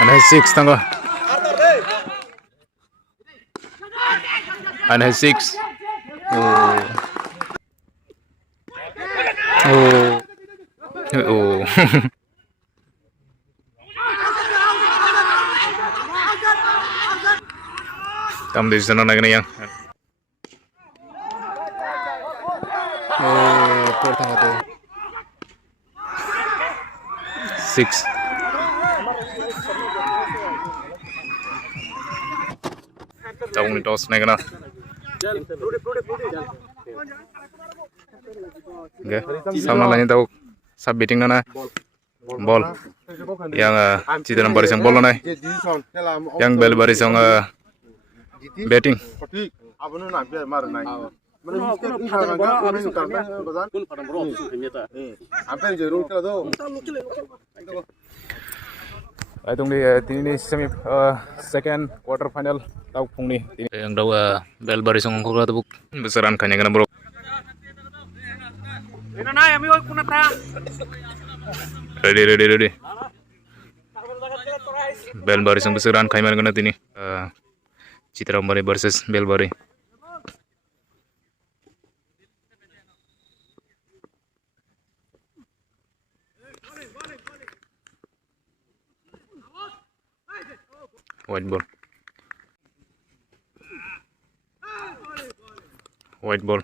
And has 6 tangga. And has 6. Oh. Oh. Oh. Tam di sana lagi yang. Oh, por tangga tu. 6. Tahu ni toss naik na. Okay. Sama lagi tahu sub betting na ball. Yang cita baris yang ball na. Yang bel baris yang betting. I think ini semi second quarter final tahu pung ni. Yang tahu bel baris yang kau tu besaran kanya kena bro. Ready. Bel baris yang besaran kanya kena tini. Citra Bari versus Bel Bari. White ball. White ball.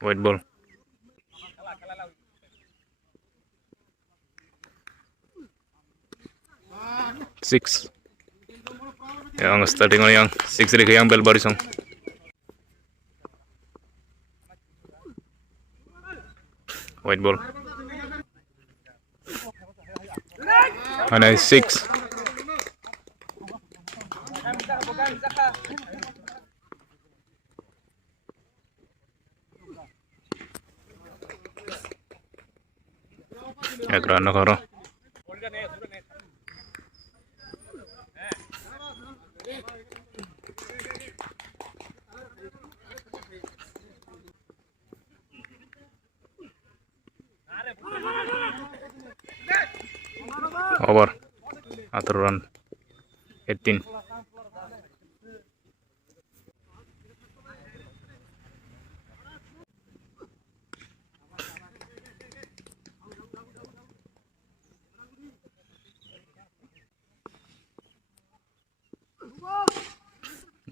White ball. Six. Yang starting yang 6 rin yang Bel Bari song. White ball. And 6. Ya kerana karo. Over. After run 18.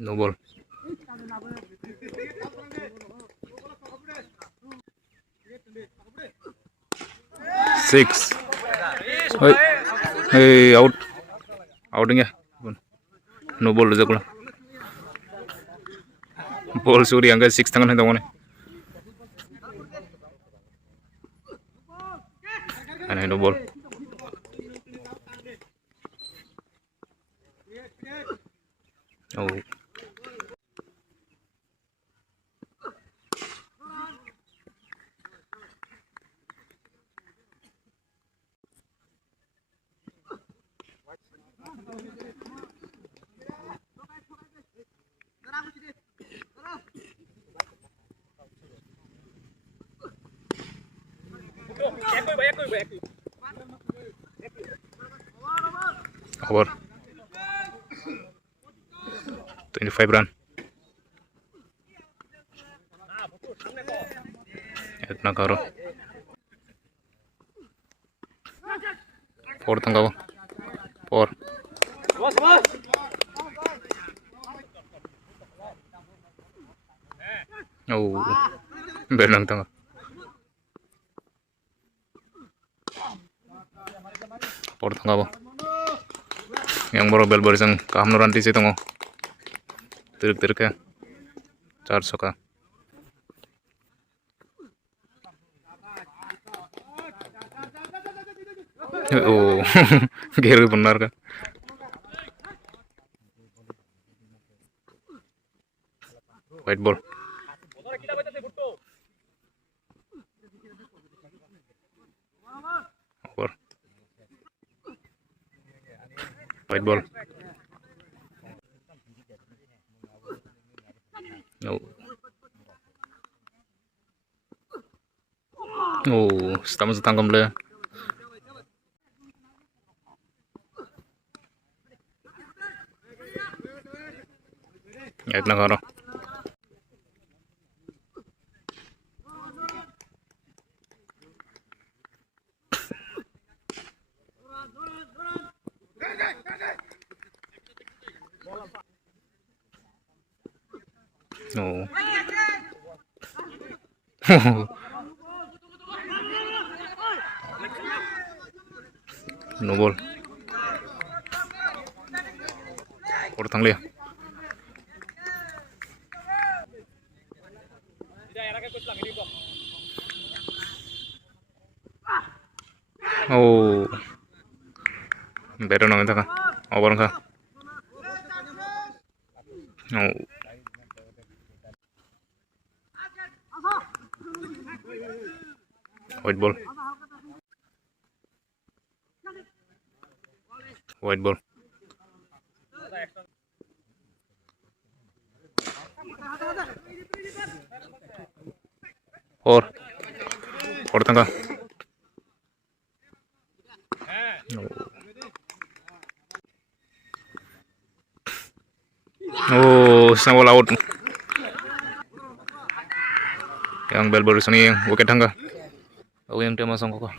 No ball. 6. Hey, out. Outing ya. No ball aja kula. Ball suri angka 6 tangan itu mana? Ana no ball. Oh. Over. 25 run. Itna karo. 4 tangga 4. Oh, berenang tangga. 4 tangga yang baru Bel Bari sang kaham nuranti sih tunggu. Tirik ya. 400 ka. Oh, gear benar kan? White ball. Over. White ball. No. Oh, estamos tangkap le. Ek na karo. Oh. No ball. Or thang le. Oh. Better no ngata ka. Over ka. Oh. White ball. White ball. Or tangka. Oh, isang ball out. Yang bell baru sini yang wicket tangka. Oh, yang dia masang kok.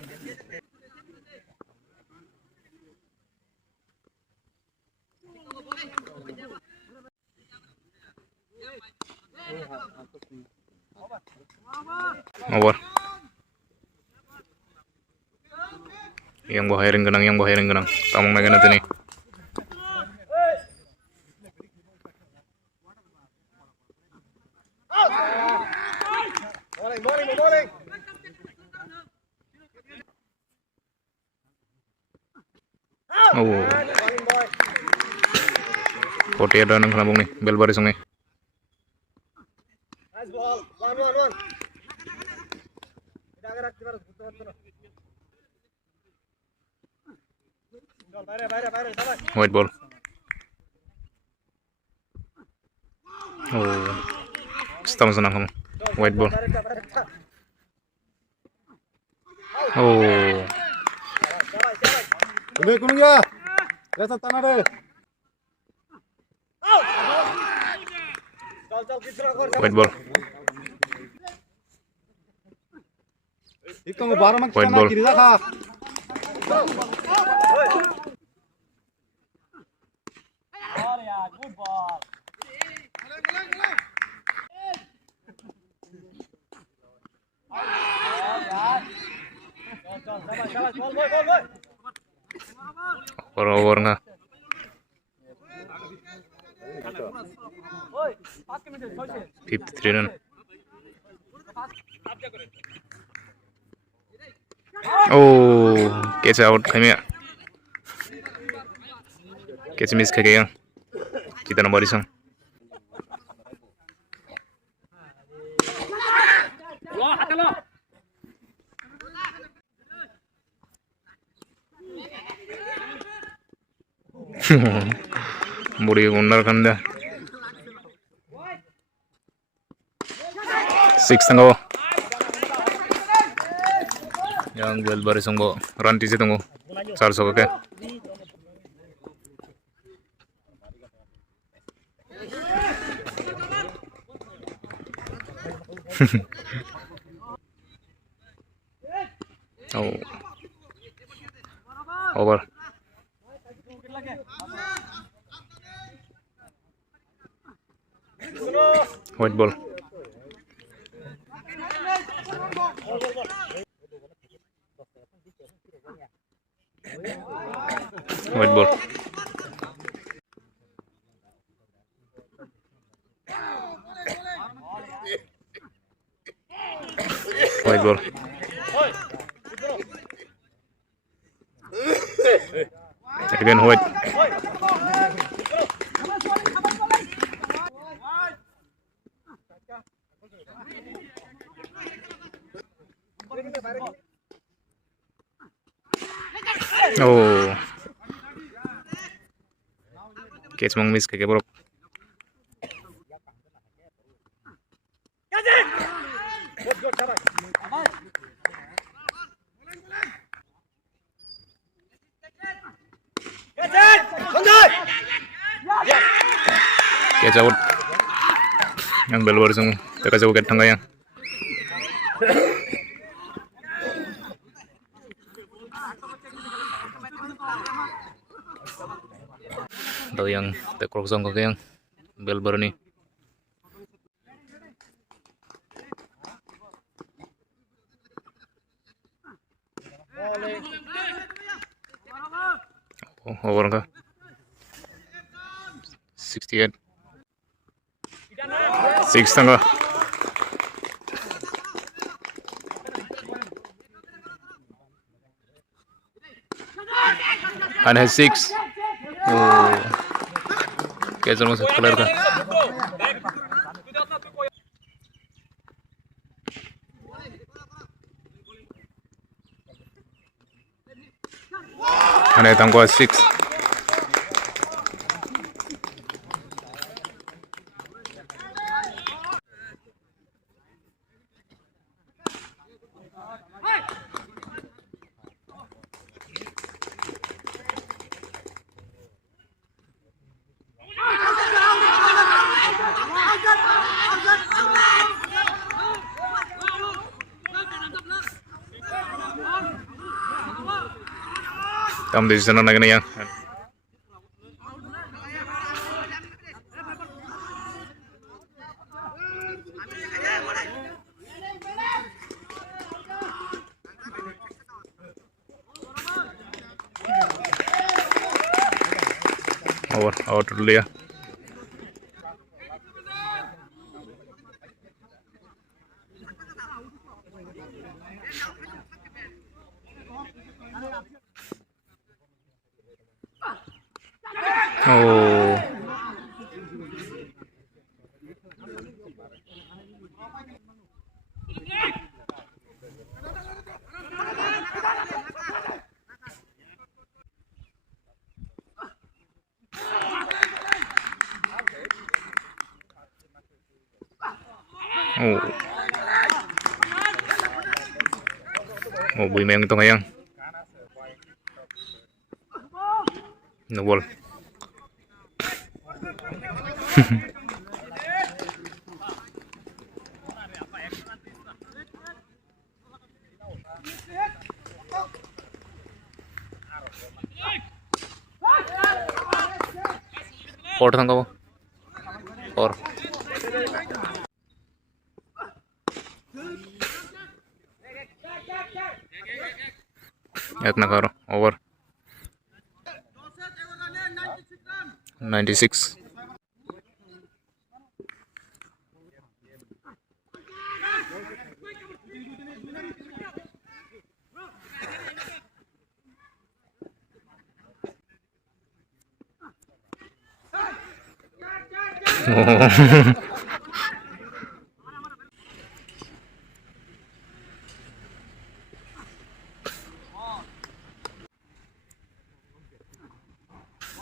Over. Yang bahayarin genang. Tamang na ganito ni. Oh. Kote ada nang kalabong ni. Bell baris ni. White ball. Oh. Estamos senang kamu. White ball. Oh. Kuning ya. Lihat tanah deh. White ball. Itu mau barang White ball. kiri dah. Good ball. Over na. Fifth 3 run. Oh, catch out kami. Catch miss kagaya. Kita nomor isang. Muri unar kanda. 6 tanggo. Yang bel baris tanggo. Ranti se tanggo. 400 ke. Oh. Over. White ball. White ball. White ball. Again white. Oh. Catch mang miss kagak borok. Catch out. Yang bel baris yang terkasih wicket tengah yang. Tahu yang tekrok sang kaki yang bel baru ni. Oh, over ka. 68. 6 tangga. And has 6. Oh. Catcher masuk clear ka. And I think was 6. Tam di sana lagi nih yang. Out dulu ya. Oh. Oh. Oh, Boy Mayang ito ngayon. No ball. Four tangga mo. Four. Etna karo over 96.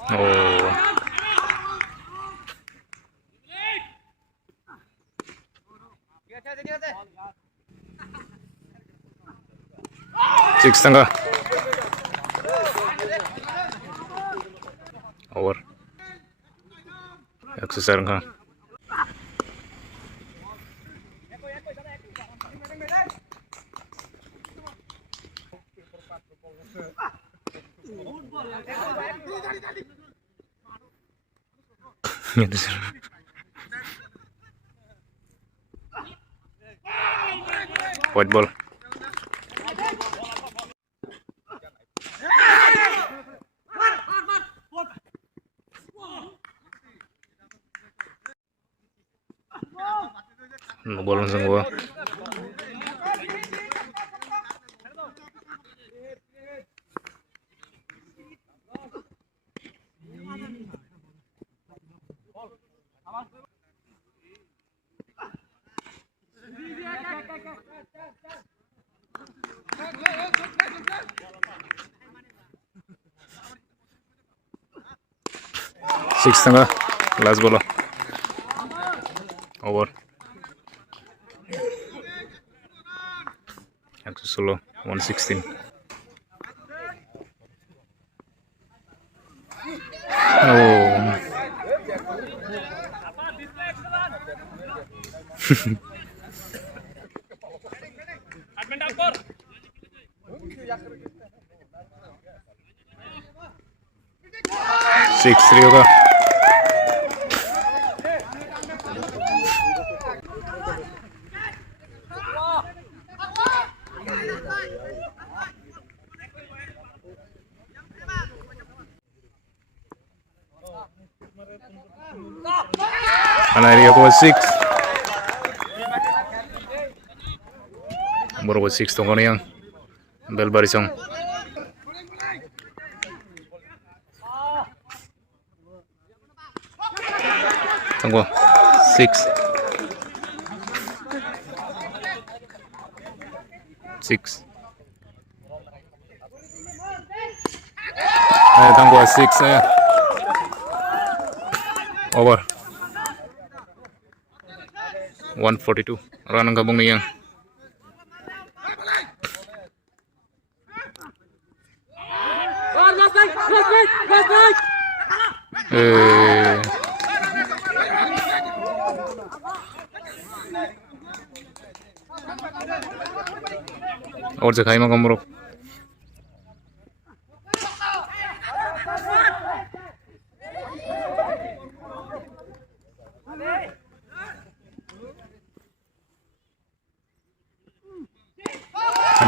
Oh. Six tangga. Over. Exercise ka. White ball. No ball langsung gua. Six tangga. Last ball. Over. 116 116. Oh. Six three होगा. Area was 6. Number was 6 tunggu yang bel barisong. Tunggu 6. 6. Tunggu 6 ya. Over. 142 run gabung nih yang और से खाई मा कमरो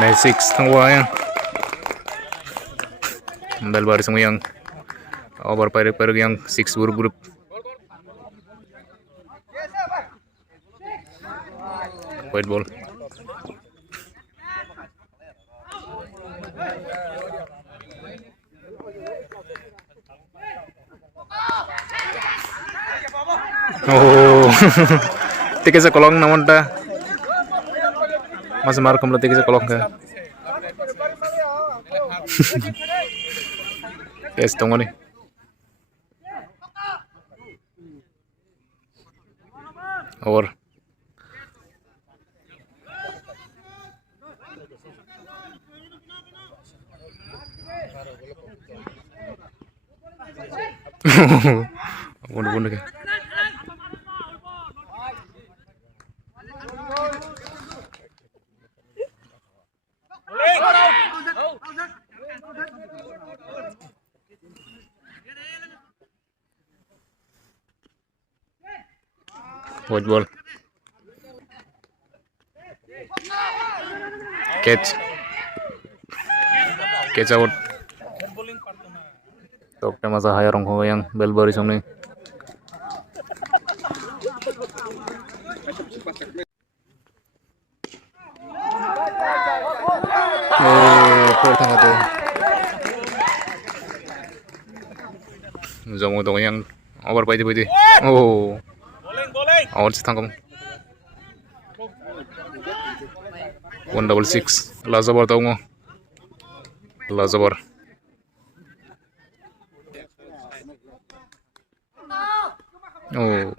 Nah, 6 tunggu yang bel baris yang over pare yang 6 buru-buru white ball oh tiga sekolong namun dah masih markum lo tiga sekolong ke yes tunggu nih over bunuh ke white ball catch out Tokta masa higher rong ho yang bel baris nih Pol tengah tuh Zomo dong yang over pasti oh awal sih tangkap 166 Lazabar tau mo Lazabar oh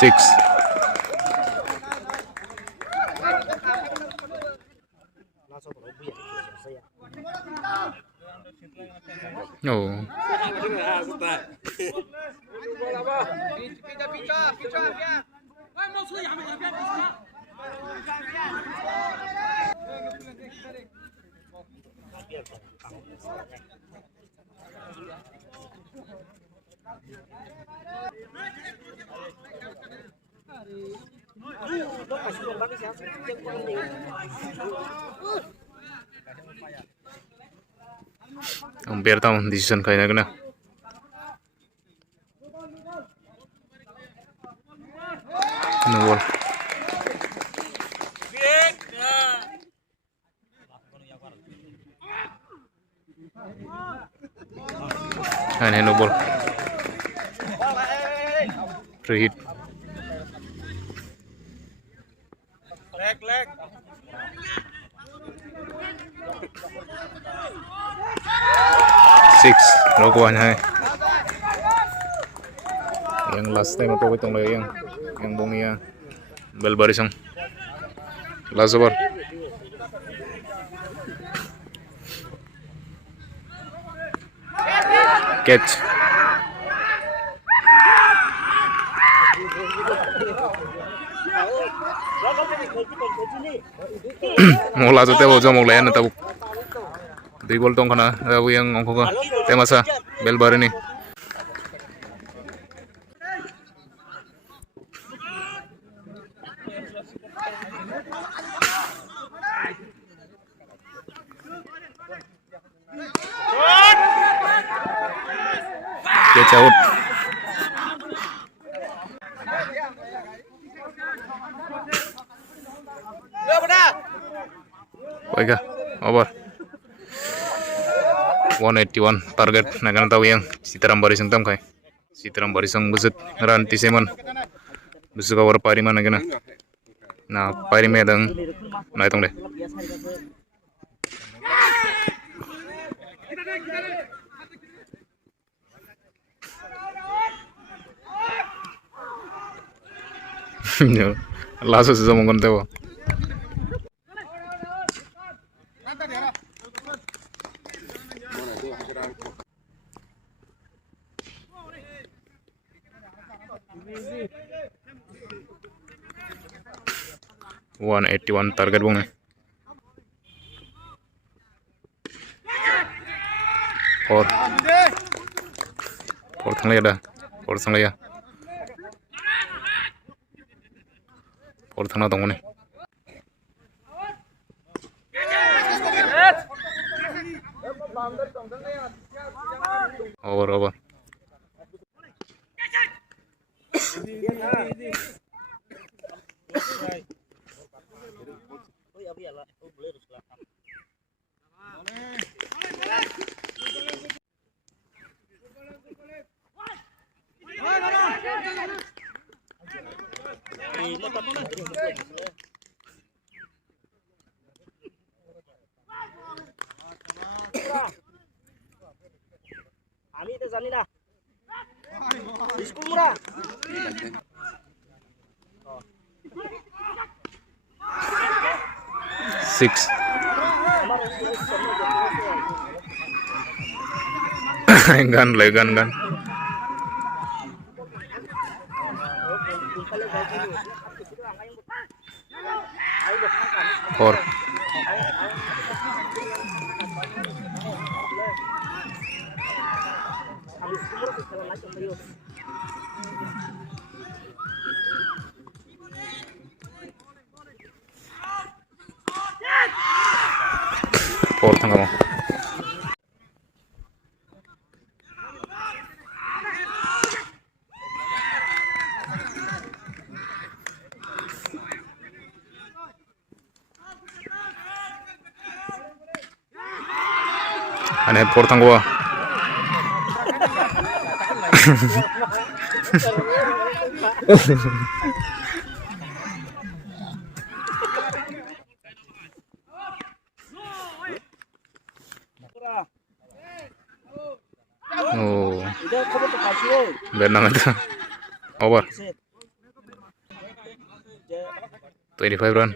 six oh umpire tahu decision kayak gimana no ball and no ball free hit 6 rokuan hai yang last time apa betong lagi yang bongia bel barisang last over catch mau langsung teh bojo mau layan tahu 2 ball tong kana tahu yang ongko ka temasa bel bar ini catch out baik over 181 target nagan tahu yang Sitaram Barisang tam kai Sitaram Barisang busut ran tiseman busuk awar pari mana gana na pari medang na itong deh langsung sisa mungkin tahu 181 target bung 4 thang lay dah 4 thang lay ya 4 thang na tong ni over আমি তো জানি না school মোরা 6 gan 4 thang mo ane 4 thang gua oh benang itu over 25 run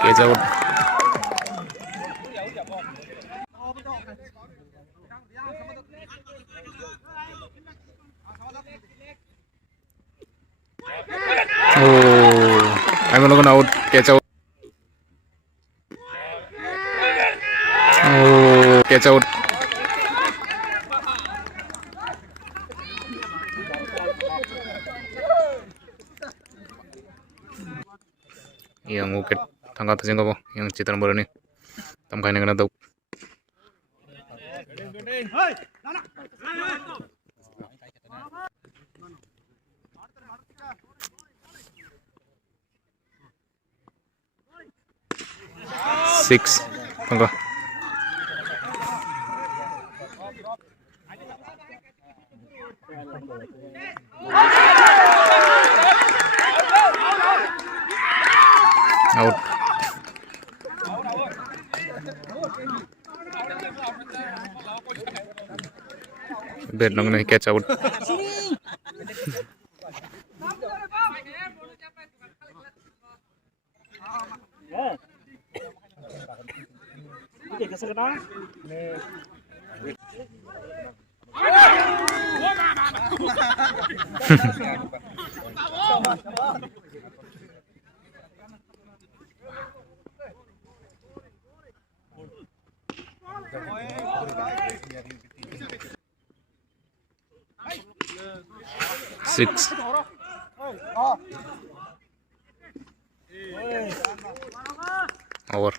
catch out oh I'm gonna out catch out oh catch out yang ukit tangga tasing ko yang Citaram baru ni tam kain dengan tahu Six. Tunggu. Out. Bed nong nih catch out. Oke, geser ke tengah. Six. Over.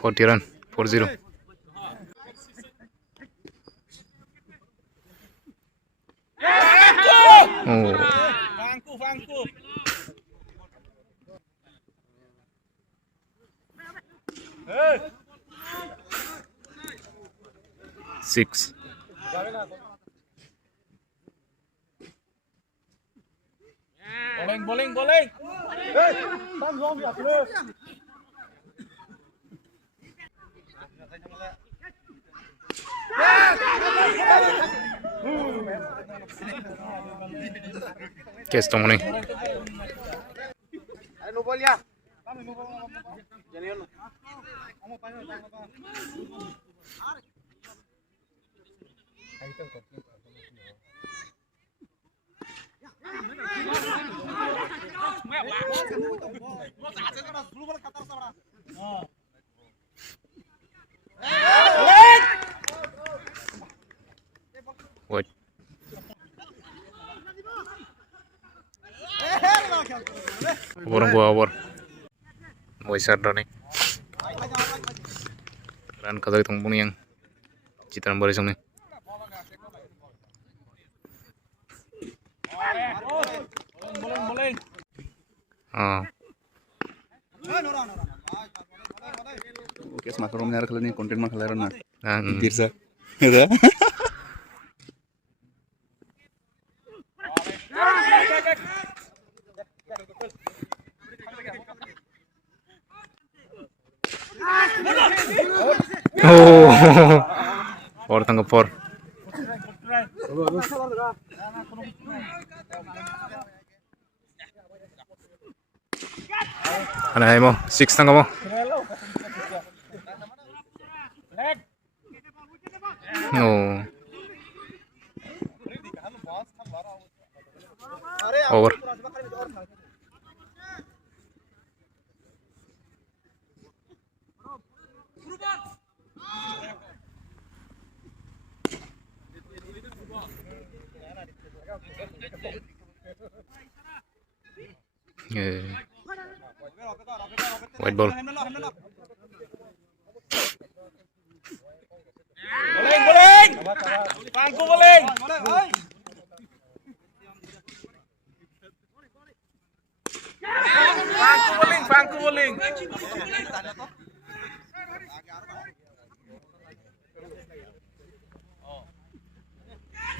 40 run. 4-0. Oh. Fangku. 6. Bowling. Catch tong nih. Wait. Over. Voice ada nih. Ran kagak ditunggu yang Citra baris nih. Bowling. Ah. Oke, semakin rumahnya kalian nih konten mah kalian nak. Birsa. Ada? Oh. Or tangga 4. Ano mo? 6 tangga mo. No. Over. Yeah. White ball. Bowling. Fangku bowling. Fangku bowling.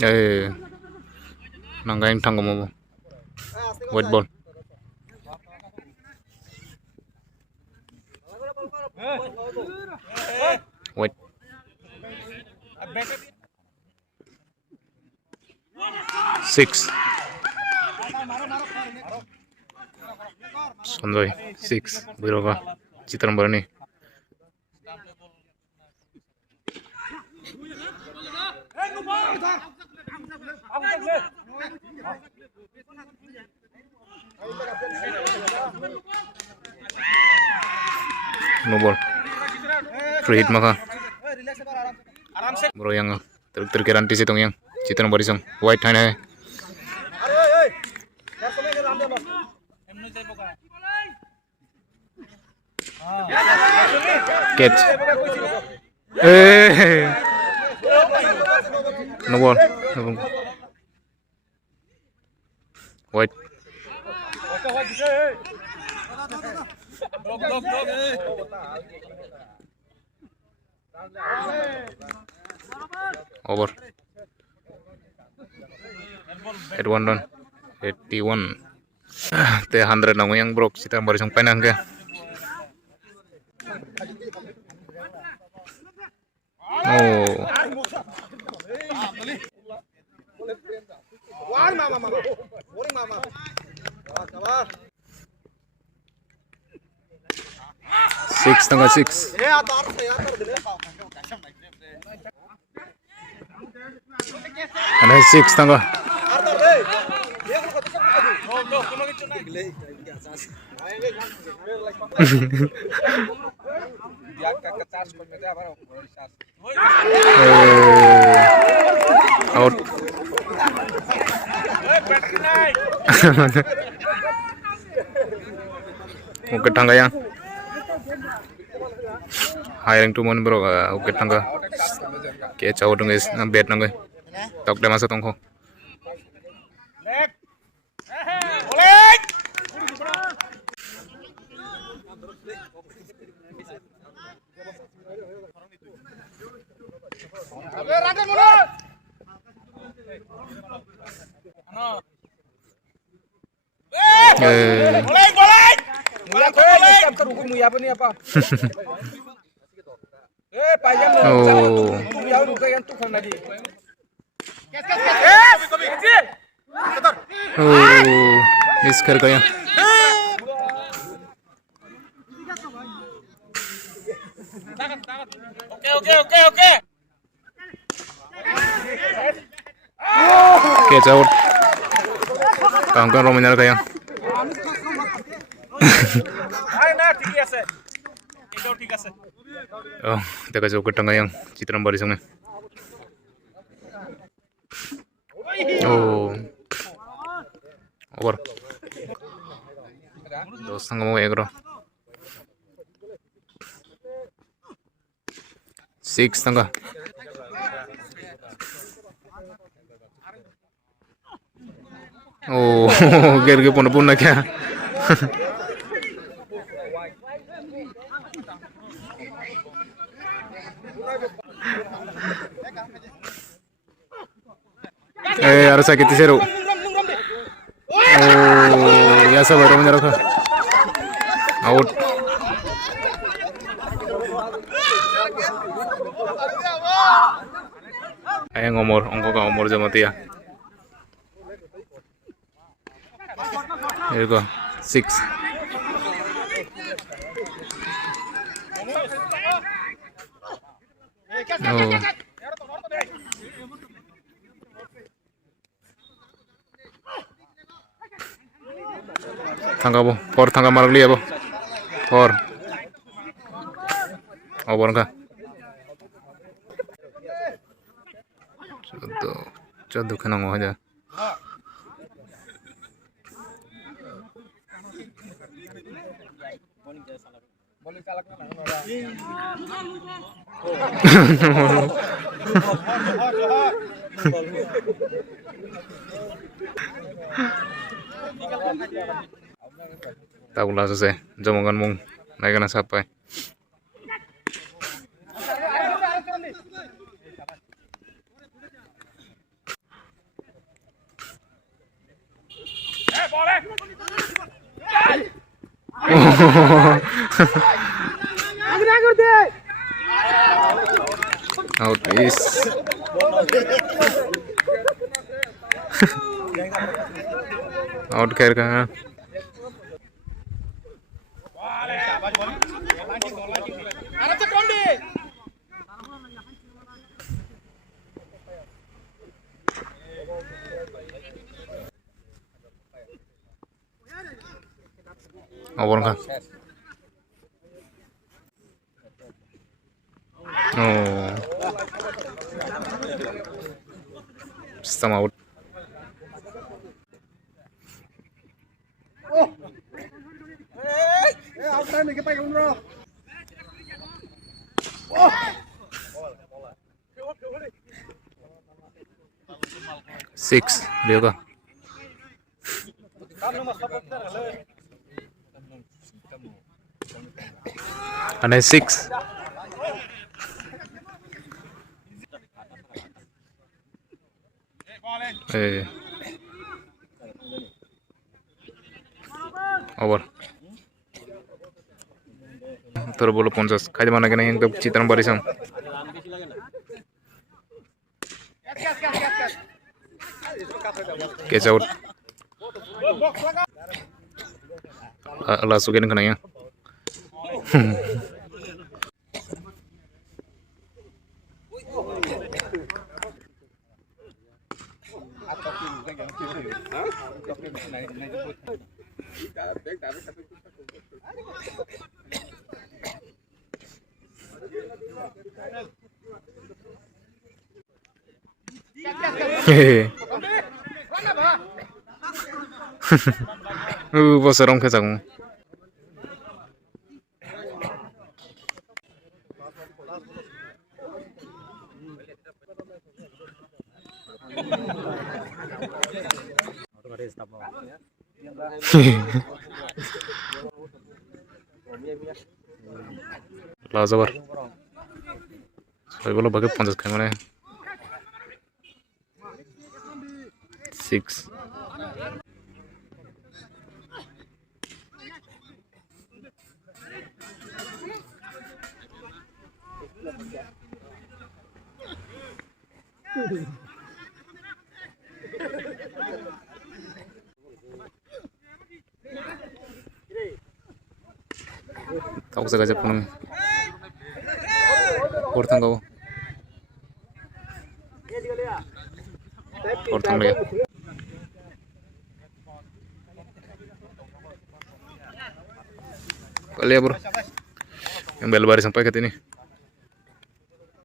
Eh. Nanggain tangga mo. White ball. White. 6. Sondoy 6. Biroga Citra Barani. No ball. Free hit maka. Bro yang tergaranti sih tong yang Citra Barisang white hand hai. Catch. Eh. No ball. White. Over. At 1 run. 81. Te 100 na mo yang bro. Sita baris ang panang ka. Oh. Six tangga six. Ada six tangga. Out. Ukit tangga yang. Hiring to mon bro. Ukit tangga. Catch out guys. Bet nang guys. Tok dia masuk tongko. Bowling! Bowling, bowling! Muya apa nih apa? Pajam Oh. muya udah yang tuh kan lagi. Oh. Miss कर गया. Oke. Catch out. Kawan-kawan Romagnol kayak. Ayo na, ঠিক আছে. এটাও ঠিক আছে. Oh, দেখা যাক ukit tangga yang Citram baris ang. Oh. Over. Dos tangga mo egro. Six tangga. Oh, गिर के पुनः क्या? harus sakit seru. Oh, ya sabar menyerah. Out. Ayo ngomor, ongko ka ngomor sama Tia. Here we go. 6. Oh. Tangga bo, 4 tangga marag liya bo. 4. Over ka. 14 ka nang aja. Tahu lah selesai. Jamangan mung naik na sampai. Out is. Out khair ka. Over ka. Oh. System out. Six, dia ka. Ano yung six? Eh. Over. Terus bolu 50. Kayak mana kena yang ke Citran Barisang. Catch out. Lasukin kena ya. Hehehe. Serong kesang. Lazabar. Saya boleh bagi 50 kayak mana? 6. Tahu saja punung. Portang kau. Portang dia. Kali ya bro. Yang bel baris sampai ke sini.